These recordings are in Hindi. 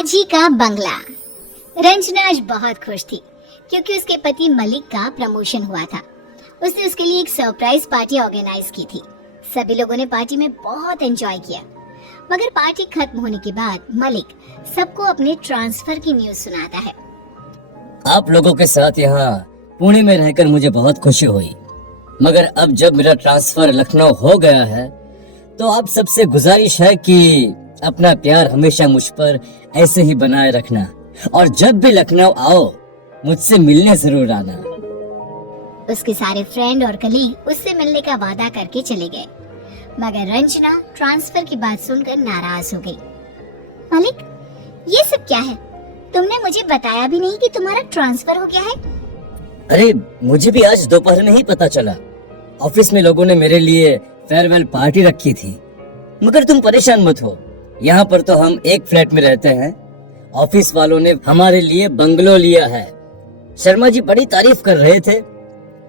बाजी का बंगला। रंजना आज बहुत खुश थी क्योंकि उसके पति मलिक का प्रमोशन हुआ था। उसने उसके लिए एक सरप्राइज पार्टी ऑर्गेनाइज की थी। सभी लोगों ने पार्टी में बहुत एंजॉय किया, मगर पार्टी खत्म होने के बाद मलिक सबको अपने ट्रांसफर की न्यूज सुनाता है। आप लोगों के साथ यहाँ पुणे में रहकर मुझे बहुत खुशी हुई, मगर अब जब मेरा ट्रांसफर लखनऊ हो गया है तो आप सबसे गुजारिश है कि अपना प्यार हमेशा मुझ पर ऐसे ही बनाए रखना, और जब भी लखनऊ आओ मुझसे मिलने जरूर आना। उसके सारे फ्रेंड और कलीग उससे मिलने का वादा करके चले गए, मगर रंजना ट्रांसफर की बात सुनकर नाराज हो गई। मलिक, ये सब क्या है? तुमने मुझे बताया भी नहीं कि तुम्हारा ट्रांसफर हो गया है। अरे मुझे भी आज दोपहर में ही पता चला। ऑफिस में लोगों ने मेरे लिए फेयरवेल पार्टी रखी थी, मगर तुम परेशान मत हो, यहाँ पर तो हम एक फ्लैट में रहते हैं। ऑफिस वालों ने हमारे लिए बंगलो लिया है। शर्मा जी बड़ी तारीफ कर रहे थे।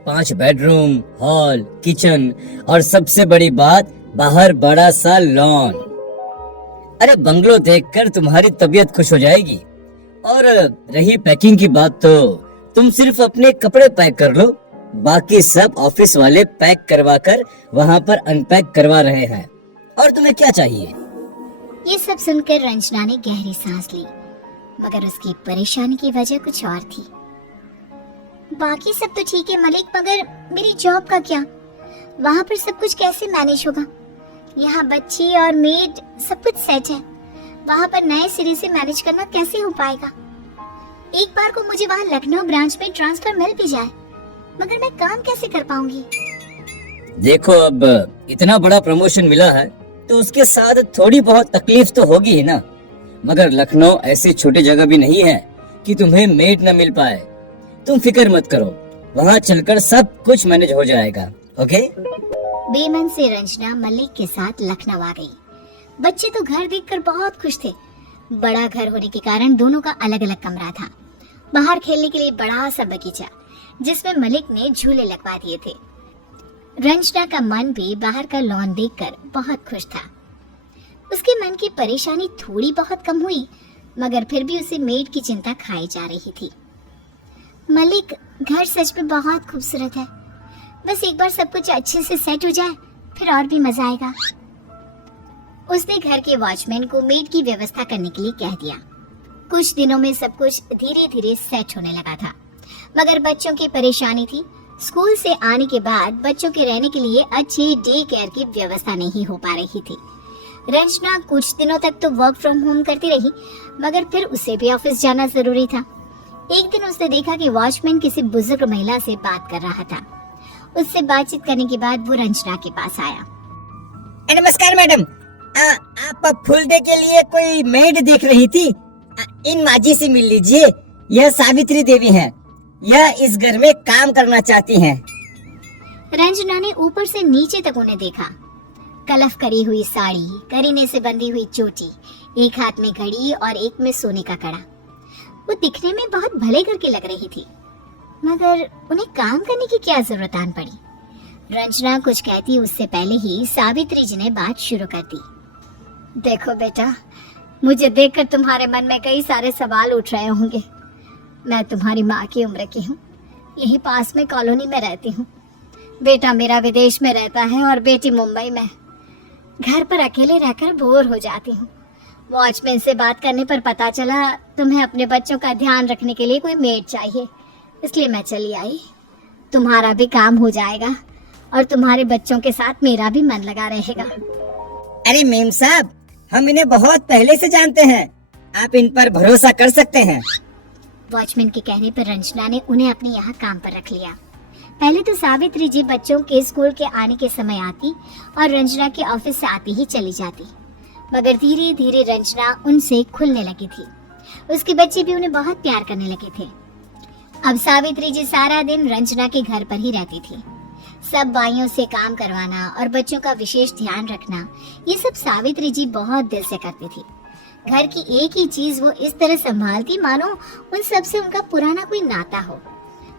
5 बेडरूम, हॉल, किचन और सबसे बड़ी बात, बाहर बड़ा सा लॉन। अरे बंगलो देखकर तुम्हारी तबीयत खुश हो जाएगी। और रही पैकिंग की बात, तो तुम सिर्फ अपने कपड़े पैक कर लो, बाकी सब ऑफिस वाले पैक करवा कर वहाँ पर अनपैक करवा रहे हैं। और तुम्हें क्या चाहिए? ये सब सुनकर रंजना ने गहरी सांस ली, मगर उसकी परेशानी की वजह कुछ और थी। बाकी सब तो ठीक है मलिक, मगर मेरी जॉब का क्या? वहाँ पर सब कुछ कैसे मैनेज होगा? यहाँ बच्चे और मेड सब कुछ सेट है, वहाँ पर नए सिरे से मैनेज करना कैसे हो पाएगा? एक बार को मुझे वहाँ लखनऊ ब्रांच में ट्रांसफर मिल भी जाए, मगर मैं काम कैसे कर पाऊंगी? देखो, अब इतना बड़ा प्रमोशन मिला है तो उसके साथ थोड़ी बहुत तकलीफ तो होगी ही ना। मगर लखनऊ ऐसी छोटी जगह भी नहीं है कि तुम्हें मेड न मिल पाए। तुम फिक्र मत करो, वहाँ चलकर सब कुछ मैनेज हो जाएगा। ओके? बेमन से रंजना मलिक के साथ लखनऊ आ गई। बच्चे तो घर देखकर बहुत खुश थे। बड़ा घर होने के कारण दोनों का अलग अलग कमरा था। बाहर खेलने के लिए बड़ा सा बगीचा, जिसमें मलिक ने झूले लगवा दिए थे। रंजना का मन भी बाहर का लॉन देखकर बहुत खुश था। उसके मन की परेशानी थोड़ी बहुत कम हुई, मगर फिर भी उसे मेड की चिंता खाई जा रही थी। मलिक, घर सच में बहुत खूबसूरत है, बस एक बार सब कुछ अच्छे से सेट हो जाए फिर और भी मजा आएगा। उसने घर के वॉचमैन को मेड की व्यवस्था करने के लिए कह दिया। कुछ दिनों में सब कुछ धीरे धीरे सेट होने लगा था, मगर बच्चों की परेशानी थी। स्कूल से आने के बाद बच्चों के रहने के लिए अच्छी डे केयर की व्यवस्था नहीं हो पा रही थी। रंजना कुछ दिनों तक तो वर्क फ्रॉम होम करती रही, मगर फिर उसे भी ऑफिस जाना जरूरी था। एक दिन उसने देखा कि वॉचमैन किसी बुजुर्ग महिला से बात कर रहा था। उससे बातचीत करने के बाद वो रंजना के पास आया। नमस्कार मैडम, आप फुल डे के लिए कोई मेड देख रही थी? इन माजी से मिल लीजिए, यह सावित्री देवी हैं। यह इस घर में काम करना चाहती हैं। रंजना ने ऊपर से नीचे तक उन्हें देखा। कलफ करी हुई साड़ी, करीने से बंधी हुई चोटी, एक हाथ में घड़ी और एक में सोने का कड़ा। वो दिखने में बहुत भले घर की लग रही थी, मगर उन्हें काम करने की क्या जरूरत आन पड़ी? रंजना कुछ कहती उससे पहले ही सावित्री जी ने बात शुरू कर दी। देखो बेटा, मुझे देखकर तुम्हारे मन में कई सारे सवाल उठ रहे होंगे। मैं तुम्हारी माँ की उम्र की हूँ, यही पास में कॉलोनी में रहती हूँ। बेटा मेरा विदेश में रहता है और बेटी मुंबई में। घर पर अकेले रहकर बोर हो जाती हूँ। वॉचमैन से बात करने पर पता चला तुम्हें अपने बच्चों का ध्यान रखने के लिए कोई मेड चाहिए, इसलिए मैं चली आई। तुम्हारा भी काम हो जाएगा और तुम्हारे बच्चों के साथ मेरा भी मन लगा रहेगा। अरे मेम साहब, हम इन्हें बहुत पहले से जानते हैं, आप इन पर भरोसा कर सकते हैं। वॉचमैन के कहने पर रंजना ने उन्हें अपने यहाँ काम पर रख लिया। पहले तो सावित्री जी बच्चों के स्कूल के आने के समय आती और रंजना के ऑफिस से आती ही चली जाती, मगर धीरे धीरे रंजना उनसे खुलने लगी थी। उसके बच्चे भी उन्हें बहुत प्यार करने लगे थे। अब सावित्री जी सारा दिन रंजना के घर पर ही रहती थी। सब बाइयों से काम करवाना और बच्चों का विशेष ध्यान रखना, ये सब सावित्री जी बहुत दिल से करती थी। घर की एक ही चीज वो इस तरह संभालती मानो उन सब से उनका पुराना कोई नाता हो।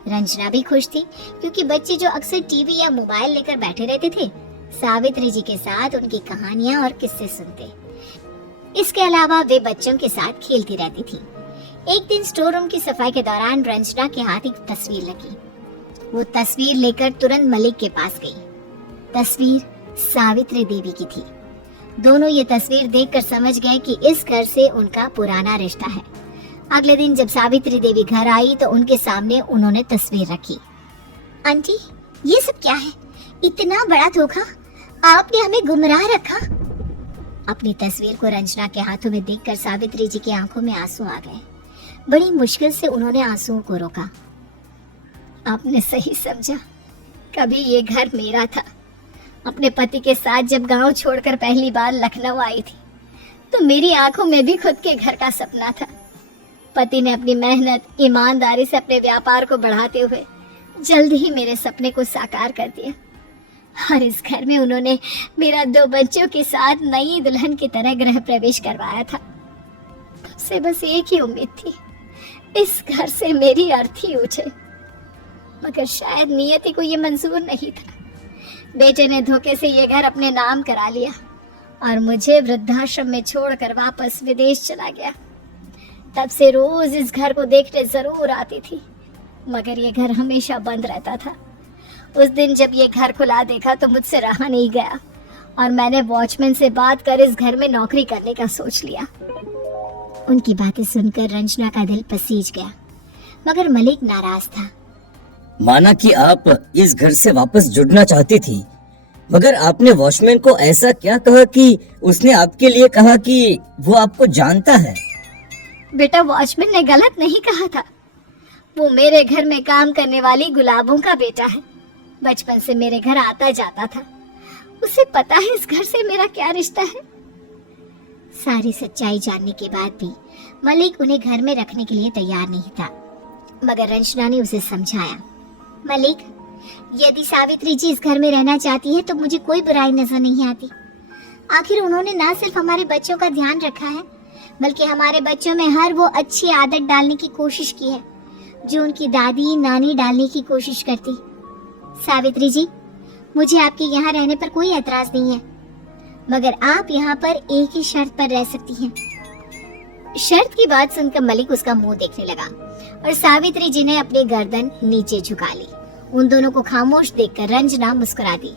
रंजना भी खुश थी, क्योंकि बच्चे जो अक्सर टीवी या मोबाइल लेकर बैठे रहते थे, सावित्री जी के साथ उनकी कहानियां और किस्से सुनते। इसके अलावा वे बच्चों के साथ खेलती रहती थी। एक दिन स्टोर रूम की सफाई के दौरान रंजना के हाथ एक तस्वीर लगी। वो तस्वीर लेकर तुरंत मलिक के पास गई। तस्वीर सावित्री देवी की थी। दोनों ये तस्वीर देखकर समझ गए कि इस घर से उनका पुराना रिश्ता है। अगले दिन जब सावित्री देवी घर आई तो उनके सामने उन्होंने तस्वीर रखी। आंटी, ये सब क्या है? इतना बड़ा धोखा! आपने हमें गुमराह रखा। अपनी तस्वीर को रंजना के हाथों में देखकर सावित्री जी की आंखों में आंसू आ गए। बड़ी मुश्किल से उन्होंने आंसुओं को रोका। आपने सही समझा, कभी ये घर मेरा था। अपने पति के साथ जब गांव छोड़कर पहली बार लखनऊ आई थी तो मेरी आंखों में भी खुद के घर का सपना था। पति ने अपनी मेहनत, ईमानदारी से अपने व्यापार को बढ़ाते हुए जल्द ही मेरे सपने को साकार कर दिया। और इस घर में उन्होंने मेरा 2 बच्चों के साथ नई दुल्हन की तरह गृह प्रवेश करवाया था। उससे बस एक ही उम्मीद थी, इस घर से मेरी अर्थी उठे। मगर शायद नियति को ये मंजूर नहीं था। बेटे ने धोखे से ये घर अपने नाम करा लिया और मुझे वृद्धाश्रम में छोड़कर वापस विदेश चला गया। तब से रोज इस घर को देखने जरूर आती थी, मगर ये घर हमेशा बंद रहता था। उस दिन जब ये घर खुला देखा तो मुझसे रहा नहीं गया और मैंने वॉचमैन से बात कर इस घर में नौकरी करने का सोच लिया। उनकी बातें सुनकर रंजना का दिल पसीज गया, मगर मलिक नाराज था। माना कि आप इस घर से वापस जुड़ना चाहती थी, मगर आपने वॉचमैन को ऐसा क्या कहा कि उसने आपके लिए कहा कि वो आपको जानता है? बेटा, वॉचमैन ने गलत नहीं कहा था। वो मेरे घर में काम करने वाली गुलाबों का बेटा है। बचपन से मेरे घर आता जाता था। उसे पता है इस घर से मेरा क्या रिश्ता है। सारी सच्चाई जानने के बाद भी मलिक उन्हें घर में रखने के लिए तैयार नहीं था, मगर रंजना ने उसे समझाया। मलिक, यदि सावित्री जी इस घर में रहना चाहती है तो मुझे कोई बुराई नजर नहीं आती। आखिर उन्होंने ना सिर्फ हमारे बच्चों का ध्यान रखा है, बल्कि हमारे बच्चों में हर वो अच्छी आदत डालने की कोशिश की है जो उनकी दादी नानी डालने की कोशिश करती। सावित्री जी, मुझे आपके यहाँ रहने पर कोई एतराज नहीं है, मगर आप यहाँ पर एक ही शर्त पर रह सकती हैं। शर्त की बात सुनकर मलिक उसका मुंह देखने लगा और सावित्री जी ने अपनी गर्दन नीचे झुका ली। उन दोनों को खामोश देखकर रंजना मुस्कुरा दी।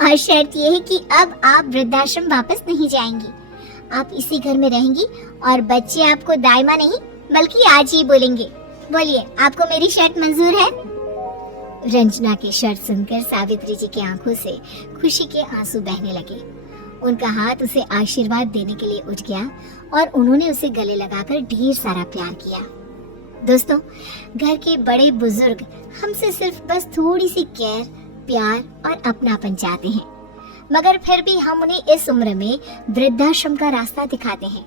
और शर्त यह है कि अब आप वृद्धाश्रम वापस नहीं जाएंगी। आप इसी घर में रहेंगी और बच्चे आपको दाइमा नहीं बल्कि आज ही बोलेंगे। बोलिए, आपको मेरी शर्त मंजूर है? रंजना की शर्त सुनकर सावित्री जी की आंखों से खुशी के आंसू बहने लगे। उनका हाथ उसे आशीर्वाद देने के लिए उठ गया और उन्होंने उसे गले लगाकर ढेर सारा प्यार किया। दोस्तों, घर के बड़े बुजुर्ग हमसे सिर्फ बस थोड़ी सी केयर, प्यार और अपनापन चाहते हैं, मगर फिर भी हम उन्हें इस उम्र में वृद्धाश्रम का रास्ता दिखाते हैं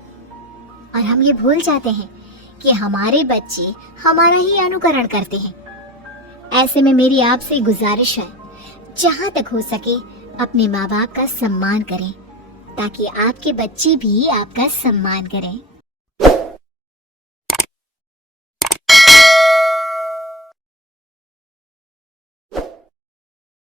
और हम ये भूल जाते हैं कि हमारे बच्चे हमारा ही अनुकरण करते हैं। ऐसे में मेरी आपसे गुजारिश है, जहाँ तक हो सके अपने माँ बाप का सम्मान करें ताकि आपके बच्चे भी आपका सम्मान करें।